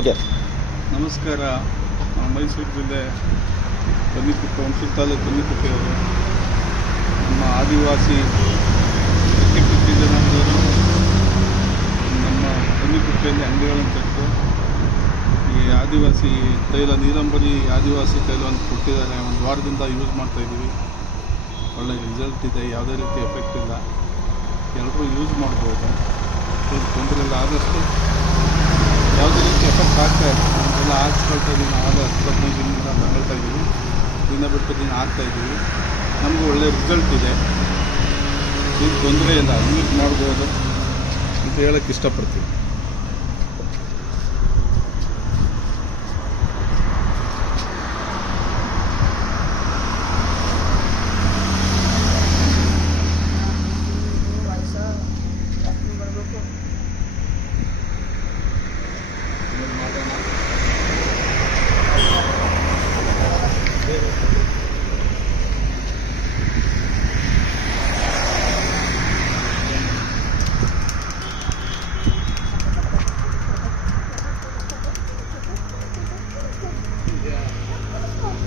Okay. ನಮಸ್ಕಾರ. ಮೈಸೂರು ಜಿಲ್ಲೆ ಬನ್ನಿಕುಪ್ಪೆ, ಹುಣಸೂರು ತಾಲೂಕು ಬನ್ನಿಕುಪ್ಪೆಯವರು. ನಮ್ಮ ಆದಿವಾಸಿ 50 ಜನಾಂಗದವರು ನಮ್ಮ ಬನ್ನಿಕುಪ್ಪೆಯಲ್ಲಿ ಅಂಗಡಿಗಳನ್ನು ತೆಗೆದು ಈ ಆದಿವಾಸಿ ತೈಲ, ನೀಲಂಬರಿ ಆದಿವಾಸಿ ತೈಲವನ್ನು ಕೊಟ್ಟಿದ್ದಾರೆ. ಒಂದು ವಾರದಿಂದ ಯೂಸ್ ಮಾಡ್ತಾಯಿದ್ದೀವಿ. ಒಳ್ಳೆಯ ರಿಸಲ್ಟ್ ಇದೆ, ಯಾವುದೇ ರೀತಿ ಎಫೆಕ್ಟ್ ಇಲ್ಲ. ಎಲ್ಲರೂ ಯೂಸ್ ಮಾಡ್ಬೋದು, ಏನು ತೊಂದರೆ ಇಲ್ಲ. ಆದಷ್ಟು ಯಾವುದೇ ರೀತಿ ಎಫೆಕ್ಟ್ ಆಗ್ತಾಯಿಲ್ಲ. ಎಲ್ಲ ಹಾಕ್ಸ್ಕೊಳ್ತಾ ಇದ್ದೀವಿ. ನಾವೆಲ್ಲ 15 ದಿನದಿಂದ ತಗೊಳ್ತಾ ಇದ್ದೀವಿ. ದಿನ ಬಿಟ್ಟು ದಿನ ಹಾಕ್ತಾಯಿದ್ದೀವಿ. ನಮಗೂ ಒಳ್ಳೆಯ ರಿಸಲ್ಟ್ ಇದೆ. ಏನು ತೊಂದರೆ ಇಲ್ಲ, ಯೂಸ್ ಮಾಡ್ಬೋದು ಅಂತ ಹೇಳೋಕ್ಕೆ ಇಷ್ಟಪಡ್ತೀವಿ.